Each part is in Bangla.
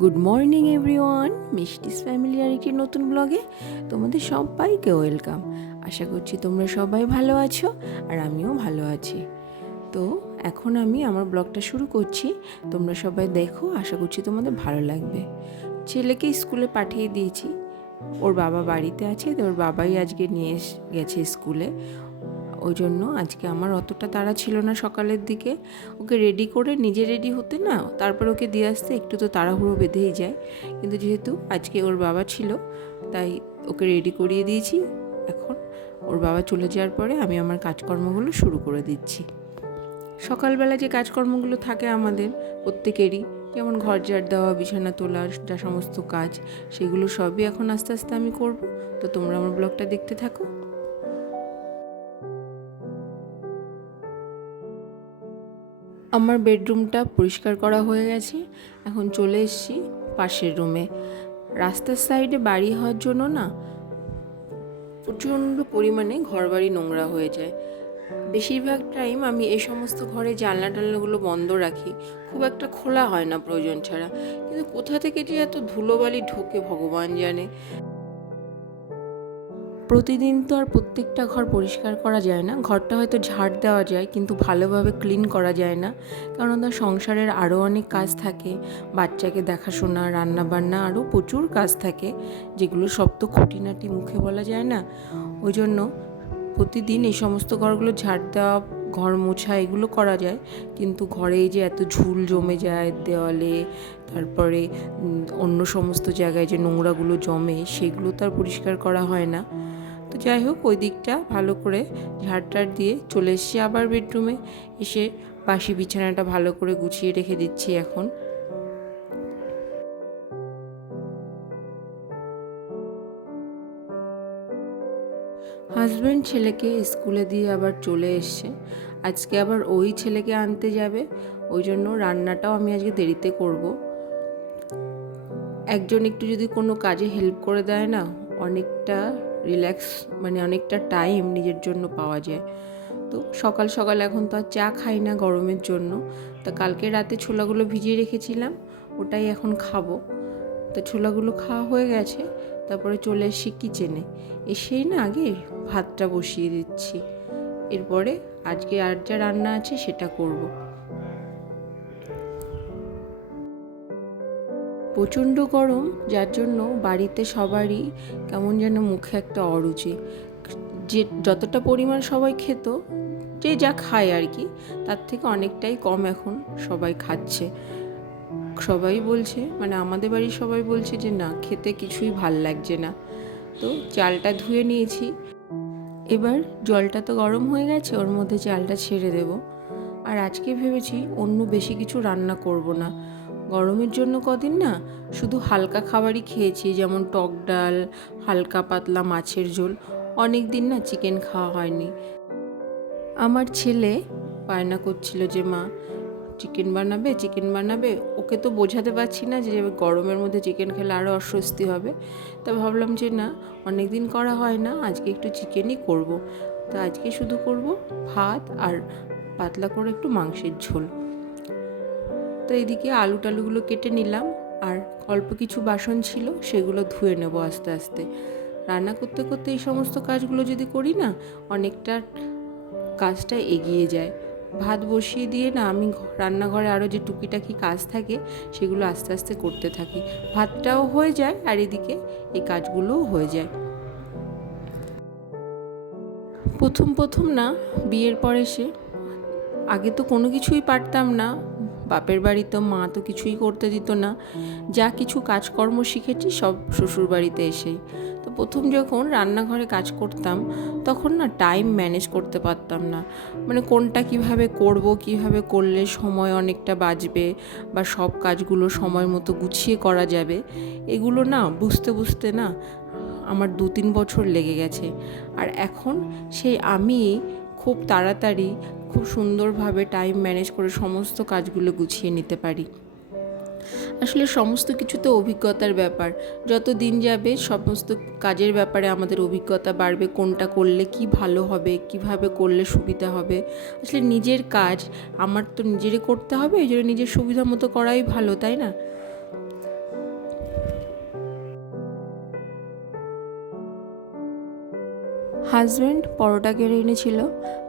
Good morning everyone Mishti's family আর একটি নতুন ব্লগে তোমাদের সবাইকে ওয়েলকাম আশা করছি তোমরা সবাই ভালো আছো আর আমিও ভালো আছি। তো এখন আমি আমার ব্লগটা শুরু করছি। তোমরা সবাই দেখো, আশা করছি তোমাদের ভালো লাগবে। ছেলেকে স্কুলে পাঠিয়ে দিয়েছি। ওর বাবা বাড়িতে আছে, তো ওর বাবাই আজকে নিয়ে গেছে স্কুলে। ওই জন্য আজকে আমার অতটা তাড়া ছিল না সকালের দিকে। ওকে রেডি করে নিজে রেডি হতে না, তারপর ওকে দিয়ে আসতে একটু তো তাড়াহুড়ো বেঁধেই যায়। কিন্তু যেহেতু আজকে ওর বাবা ছিল, তাই ওকে রেডি করিয়ে দিয়েছি। এখন ওর বাবা চলে যাওয়ার পরে আমি আমার কাজকর্মগুলো শুরু করে দিচ্ছি। সকালবেলা যে কাজকর্মগুলো থাকে আমাদের প্রত্যেকেরই, যেমন ঘর ঝাড় দেওয়া, বিছানা তোলা, যা সমস্ত কাজ, সেগুলো সবই এখন আস্তে আস্তে আমি করব। তো তোমরা আমার ব্লগটা দেখতে থাকো। আমার বেডরুমটা পরিষ্কার করা হয়ে গেছে। এখন চলে এসেছি পাশের রুমে। রাস্তার সাইডে বাড়ি হওয়ার জন্য না প্রচণ্ড পরিমাণে ঘরবাড়ি নোংরা হয়ে যায়। বেশিরভাগ টাইম আমি এই সমস্ত ঘরে জানলা টানলাগুলো বন্ধ রাখি। খুব একটা খোলা হয় না প্রয়োজন ছাড়া। কিন্তু কোথা থেকে যে এত ধুলোবালি ঢোকে ভগবান জানে। প্রতিদিন তো আর প্রত্যেকটা ঘর পরিষ্কার করা যায় না। ঘরটা হয়তো ঝাড় দেওয়া যায়, কিন্তু ভালোভাবে ক্লিন করা যায় না। কারণ তার সংসারের আরও অনেক কাজ থাকে। বাচ্চাকে দেখাশোনা রান্না বান্না আরও প্রচুর কাজ থাকে, যেগুলো সব তো খুঁটিনাটি মুখে বলা যায় না। ওই জন্য প্রতিদিন এই সমস্ত ঘরগুলো ঝাড় দেওয়া, ঘর মোছা এগুলো করা যায়। কিন্তু ঘরে যে এত ঝুল জমে যায় দেওয়ালে, তারপরে অন্য সমস্ত জায়গায় যে নোংরাগুলো জমে, সেগুলো তো আর পরিষ্কার করা হয় না। তো যাই হোক, ওই দিকটা ভালো করে ঝাড়টার দিয়ে চলে এসেছি আবার বেডরুমে। এসে বাসি বিছানাটা ভালো করে গুছিয়ে রেখে দিচ্ছি এখন। হাজব্যান্ড ছেলেকে স্কুলে দিয়ে আবার চলে এসছে। আজকে আবার ওই ছেলেকে আনতে যাবে, ওই জন্য রান্নাটাও আমি আজকে দেরিতে করব। একজন একটু যদি কোনো কাজে হেল্প করে দেয় না, অনেকটা রিল্যাক্স মানে অনেকটা টাইম নিজের জন্য পাওয়া যায়। তো সকাল সকাল এখন তো আর চা খাই না গরমের জন্য। তা কালকে রাতে ছোলাগুলো ভিজিয়ে রেখেছিলাম, ওটাই এখন খাব। তো ছোলাগুলো খাওয়া হয়ে গেছে, তারপরে চলে এসেছি কিচেনে এসেই না আগে ভাতটা বসিয়ে দিচ্ছি। এরপরে আজকে আর যা রান্না আছে সেটা করব। প্রচণ্ড গরম, যার জন্য বাড়িতে সবারই কেমন যেন মুখে একটা অরুচি। যে যতটা পরিমাণ সবাই খেত, যে যা খায় আর কি, তার থেকে অনেকটাই কম এখন সবাই খাচ্ছে। সবাই বলছে মানে আমাদের বাড়ির সবাই বলছে যে, না, খেতে কিছুই ভালো লাগছে না। তো চালটা ধুয়ে নিয়েছি। এবার জলটা তো গরম হয়ে গেছে, ওর মধ্যে চালটা ছেড়ে দেব। আর আজকে ভেবেছি অন্য বেশি কিছু রান্না করব না। গরমের জন্য কদিন না শুধু হালকা খাবারই খেয়েছি, যেমন টক ডাল, হালকা পাতলা মাছের ঝোল। অনেক দিন না চিকেন খাওয়া হয়নি। আমার ছেলে বায়না করছিল যে, মা, চিকেন বানাবে চিকেন বানাবে। ওকে তো বোঝাতে পারছি না যে, গরমের মধ্যে চিকেন খেলে আরও অস্বস্তি হবে। তা ভাবলাম যে, না, অনেক দিন করা হয় না, আজকে একটু চিকেনই করব। তা আজকে শুধু করব ভাত আর পাতলা করে একটু মাংসের ঝোল। তো এদিকে আলু টালুগুলো কেটে নিলাম, আর অল্প কিছু বাসন ছিল সেগুলো ধুয়ে নেব আস্তে আস্তে। রান্না করতে করতে এই সমস্ত কাজগুলো যদি করি না, অনেকটা কাজটা এগিয়ে যায়। ভাত বসিয়ে দিয়ে না আমি রান্নাঘরে আরও যে টুকিটাকি কাজ থাকে, সেগুলো আস্তে আস্তে করতে থাকি। ভাতটাও হয়ে যায়, আর এদিকে এই কাজগুলোও হয়ে যায়। প্রথম প্রথম না, বিয়ের পর এসে আগে তো কোনো কিছুই পারতাম না বাপের বাড়ি তো মা তো কিছুই করতে দিত না। যা কিছু কাজকর্ম শিখেছি সব শ্বশুর বাড়িতে এসেই তো প্রথম যখন রান্নাঘরে কাজ করতাম, তখন না টাইম ম্যানেজ করতে পারতাম না। মানে কোনটা কীভাবে করব, কীভাবে করলে সময় অনেকটা বাঁচবে বা সব কাজগুলো সময় মতো গুছিয়ে করা যাবে, এগুলো না বুঝতে বুঝতে না আমার দু তিন বছর লেগে গেছে। আর এখন সেই আমি খুব তাড়াতাড়ি খুব সুন্দরভাবে টাইম ম্যানেজ করে সমস্ত কাজগুলো গুছিয়ে নিতে পারি। আসলে সমস্ত কিছু তো অভিজ্ঞতার ব্যাপার। যত দিন যাবে সমস্ত কাজের ব্যাপারে আমাদের অভিজ্ঞতা বাড়বে, কোনটা করলে কি ভালো হবে, কীভাবে করলে সুবিধা হবে। আসলে নিজের কাজ আমার তো নিজেরই করতে হবে, এই জন্য নিজের সুবিধা মতো করাই ভালো, তাই না? হাজব্যান্ড পরোটা কেড়ে এনেছিল।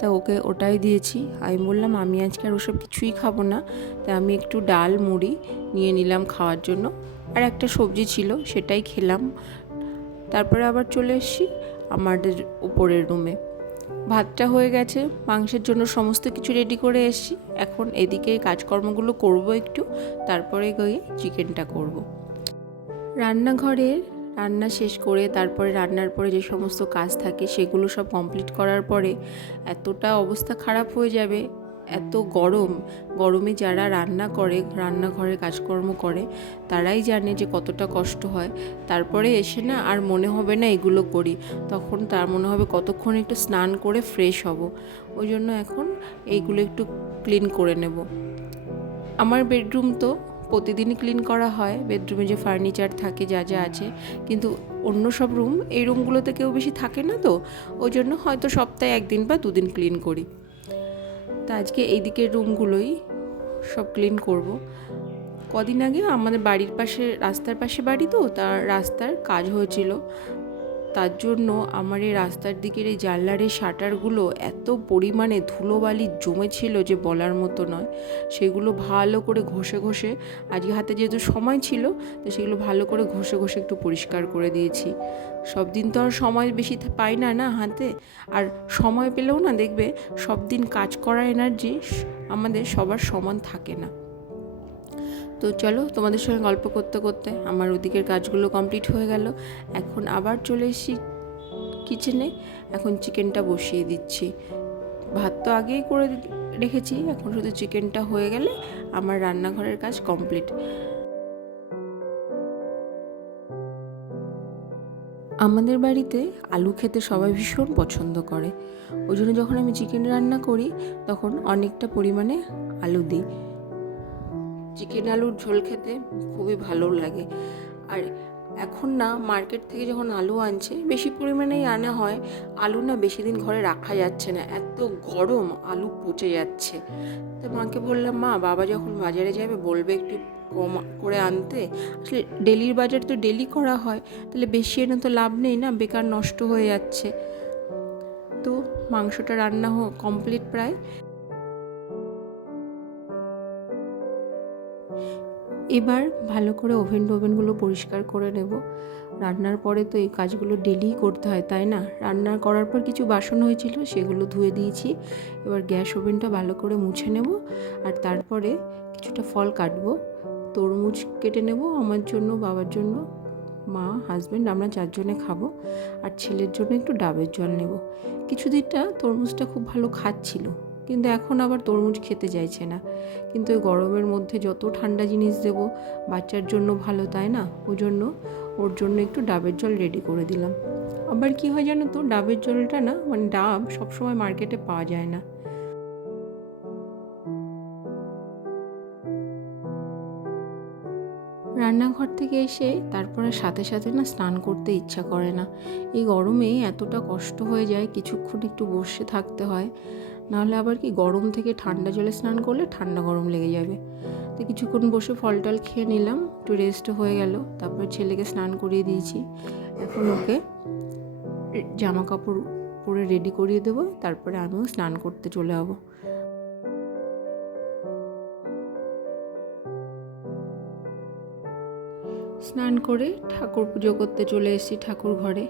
তা ওকে ওটাই দিয়েছি। আমি বললাম, আমি আজকে আর ওসব কিছুই খাব না। তা আমি একটু ডাল, মুড়ি নিয়ে নিলাম খাওয়ার জন্য। আর একটা সবজি ছিল, সেটাই খেলাম। তারপরে আবার চলে এসেছি আমাদের উপরের রুমে ভাতটা হয়ে গেছে, মাংসের জন্য সমস্ত কিছু রেডি করে এসেছি। এখন এদিকে কাজকর্মগুলো করব একটু, তারপরে গিয়ে চিকেনটা করব। রান্নাঘরে রান্না শেষ করে তারপরে রান্নার পরে যে সমস্ত কাজ থাকে সেগুলো সব কমপ্লিট করার পরে এতটা অবস্থা খারাপ হয়ে যাবে, এত গরম। গরমে যারা রান্না করে, রান্নাঘরে কাজকর্ম করে, তারাই জানে যে কতটা কষ্ট হয়। তারপরে এসে না আর মনে হবে না এগুলো করি। তখন তার মনে হবে কতক্ষণ একটু স্নান করে ফ্রেশ হব। ওই জন্য এখন এইগুলো একটু ক্লিন করে নেব। আমার বেডরুম তো প্রতিদিনই ক্লিন করা হয় বেডরুমে যে ফার্নিচার থাকে, যা যা আছে। কিন্তু অন্য সব রুম এই রুমগুলোতে কেউ বেশি থাকে না তো, ওই জন্য হয়তো সপ্তাহে একদিন বা দুদিন ক্লিন করি। তা আজকে এই দিকের রুমগুলোই সব ক্লিন করব। কদিন আগে আমাদের বাড়ির পাশে, রাস্তার পাশে বাড়ি তো তার রাস্তার কাজ হয়েছিল। তার জন্য আমার এই রাস্তার দিকের এই জানলার এই শাটারগুলো এত পরিমাণে ধুলোবালি জমেছিল যে বলার মতো নয়। সেগুলো ভালো করে ঘষে ঘষে, আজকে হাতে যেহেতু সময় ছিল, তো সেগুলো ভালো করে ঘষে ঘষে একটু পরিষ্কার করে দিয়েছি। সব দিন তো আর সময় বেশি পাই না না হাতে? আর সময় পেলেও না দেখবে, সব দিন কাজ করা এনার্জি আমাদের সবার সমান থাকে না। তো চলো তোমাদের সঙ্গে গল্প করতে করতে আমার ওদিকের কাজগুলো কমপ্লিট হয়ে গেল। এখন আবার চলে এসেছি কিচেনে এখন চিকেনটা বসিয়ে দিচ্ছি। ভাত তো আগেই করে রেখেছি, এখন শুধু চিকেনটা হয়ে গেলে আমার রান্নাঘরের কাজ কমপ্লিট আমাদের বাড়িতে আলু খেতে সবাই ভীষণ পছন্দ করে। ওই জন্য যখন আমি চিকেন রান্না করি, তখন অনেকটা পরিমাণে আলু দিই। চিকেন আলুর ঝোল খেতে খুবই ভালো লাগে। আর এখন না মার্কেট থেকে যখন আলু আনছে, বেশি পরিমাণেই আনা হয়। আলু না বেশি দিন ঘরে রাখা যাচ্ছে না, এত গরম আলু পচে যাচ্ছে। তো মাকে বললাম, মা, বাবা যখন বাজারে যাবে, বলবে একটু কম করে আনতে। আসলে ডেলির বাজার তো ডেলি করা হয়, তাহলে বেশি এনে তো লাভ নেই না, বেকার নষ্ট হয়ে যাচ্ছে। তো মাংসটা রান্না কমপ্লিট প্রায়। এবার ভালো করে ওভেন টোভেনগুলো পরিষ্কার করে নেব। রান্নার পরে তো এই কাজগুলো ডেলিই করতে হয়, তাই না? রান্না করার পর কিছু বাসন হয়েছিল, সেগুলো ধুয়ে দিয়েছি। এবার গ্যাস ওভেনটা ভালো করে মুছে নেব আর তারপরে কিছুটা ফল কাটবো। তরমুজ কেটে নেব আমার জন্য, বাবার জন্য, মা হাজব্যান্ড আমরা চারজনে খাব আর ছেলের জন্য একটু ডাবের জল নেব। কিছুদিনটা তরমুজটা খুব ভালো খাচ্ছিল। কিন্তু এখন আবার তরমুজ খেতে চাইছে না। কিন্তু এই গরমের মধ্যে যত ঠান্ডা জিনিস দেবো, বাচ্চার জন্য ভালো তাই না? ওই জন্য ওর জন্য একটু ডাবের জল রেডি করে দিলাম। আবার কি হয় জানো তো, ডাবের জলটা না মানে ডাব সবসময় মার্কেটে পাওয়া যায় না। রান্নাঘর থেকে এসে তারপরে সাথে সাথে না স্নান করতে ইচ্ছা করে না। এই গরমে এতটা কষ্ট হয়ে যায়, কিছুক্ষণ একটু বসে থাকতে হয়। নাহলে আবার কি গরম থেকে ঠান্ডা জলে স্নান করলে ঠান্ডা গরম লেগে যাবে। তো কিছুক্ষণ বসে ফল টল খেয়ে নিলাম, একটু রেস্ট হয়ে গেল, তারপর ছেলেকে স্নান করিয়ে দিয়েছি। এখন ওকে জামা কাপড় পরে রেডি করিয়ে দেবো, তারপরে আমিও স্নান করতে চলে যাব। স্নান করে ঠাকুর পুজো করতে চলে এসেছি ঠাকুর ঘরে।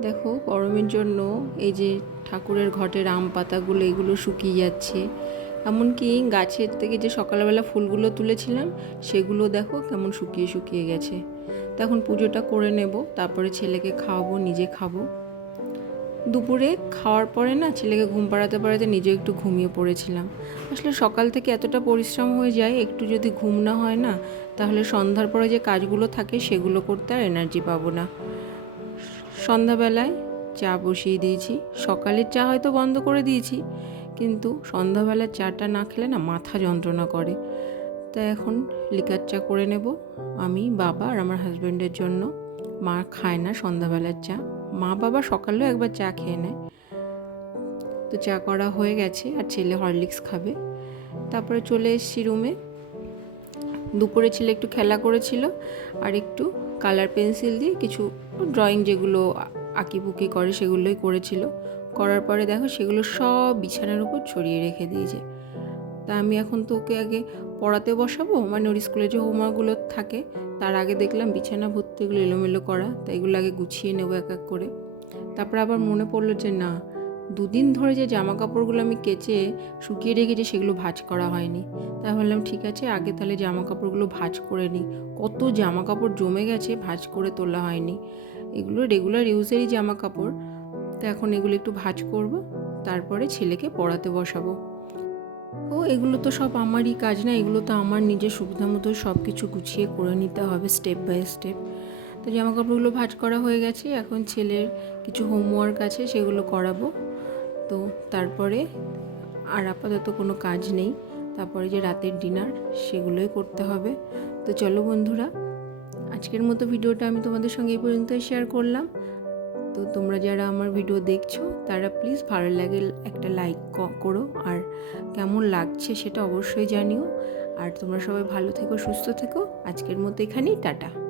দেখো, গরমের জন্য এই যে ঠাকুরের ঘটের আম পাতাগুলো, এগুলো শুকিয়ে যাচ্ছে। এমনকি গাছের থেকে যে সকালবেলা ফুলগুলো তুলেছিলাম, সেগুলো দেখো কেমন শুকিয়ে শুকিয়ে গেছে। তখন পুজোটা করে নেব, তারপরে ছেলেকে খাওয়াবো, নিজে খাব। দুপুরে খাওয়ার পরে না ছেলেকে ঘুম পাড়াতে পাড়াতে নিজে একটু ঘুমিয়ে পড়েছিলাম। আসলে সকাল থেকে এতটা পরিশ্রম হয়ে যায়, একটু যদি ঘুম না হয় না, তাহলে সন্ধ্যার পরে যে কাজগুলো থাকে সেগুলো করতে আর এনার্জি পাবো না। সন্ধ্যাবেলায় চা বসিয়ে দিয়েছি, সকালের চা হয়তো বন্ধ করে দিয়েছি, কিন্তু সন্ধ্যাবেলার চাটা না খেলে না মাথা যন্ত্রণা করে। তাই এখন লিকার চা করে নেব। আমি বাবা আর আমার হাজব্যান্ডের জন্য, মা খায় না সন্ধ্যাবেলার চা। মা বাবা সকালেও একবার চা খেয়ে নেয়। তো চা করা হয়ে গেছে আর ছেলে হরলিক্স খাবে। তারপরে চলে এসেছি রুমে দুপুরে ছেলে একটু খেলা করেছিল আর একটু কালার পেন্সিল দিয়ে কিছু ড্রয়িং যেগুলো আঁকিপুকি করে সেগুলোই করেছিল। করার পরে দেখো সেগুলো সব বিছানার উপর ছড়িয়ে রেখে দিয়েছে। তা আমি এখন তো ওকে আগে পড়াতে বসাবো? মানে ওর স্কুলে যে হোমওয়ার্কগুলো থাকে, তার আগে দেখলাম বিছানা ভর্তি এগুলো এলোমেলো করা তাই এগুলো আগে গুছিয়ে নেব এক এক করে। তারপর আবার মনে পড়ল যে না, দুদিন ধরে যে জামা কাপড়গুলো আমি কেচে শুকিয়ে রেখেছি সেগুলো ভাজ করা হয়নি। তাই ভাবলাম ঠিক আছে, আগে তাহলে জামা কাপড়গুলো ভাজ করে নিই। কত জামা কাপড় জমে গেছে, ভাজ করে তোলা হয়নি। এগুলো রেগুলার ইউজেরই জামা কাপড় তো এখন এগুলো একটু ভাজ করব, তারপরে ছেলেকে পড়াতে বসাবো। ও, এগুলো তো সব আমারই কাজ না, এগুলো তো আমার নিজের সুবিধা মতো সব কিছু গুছিয়ে করে নিতে হবে স্টেপ বাই স্টেপ তো জামা কাপড়গুলো ভাঁজ করা হয়ে গেছে, এখন ছেলের কিছু হোমওয়ার্ক আছে, সেগুলো করাবো। তো তারপরে আর আপাতত কোনো কাজ নেই, তারপরে যে রাতের ডিনার সেগুলোই করতে হবে। তো চলো বন্ধুরা, আজকের মতো ভিডিওটা আমি তোমাদের সঙ্গে এই পর্যন্তই শেয়ার করলাম। তো তোমরা যারা আমার ভিডিও দেখছ, তারা প্লিজ ভালো লাগে, একটা লাইক করো। আর কেমন লাগছে সেটা অবশ্যই জানিও। আর তোমরা সবাই ভালো থেকো, সুস্থ থেকো। আজকের মতো এখানেই, টাটা।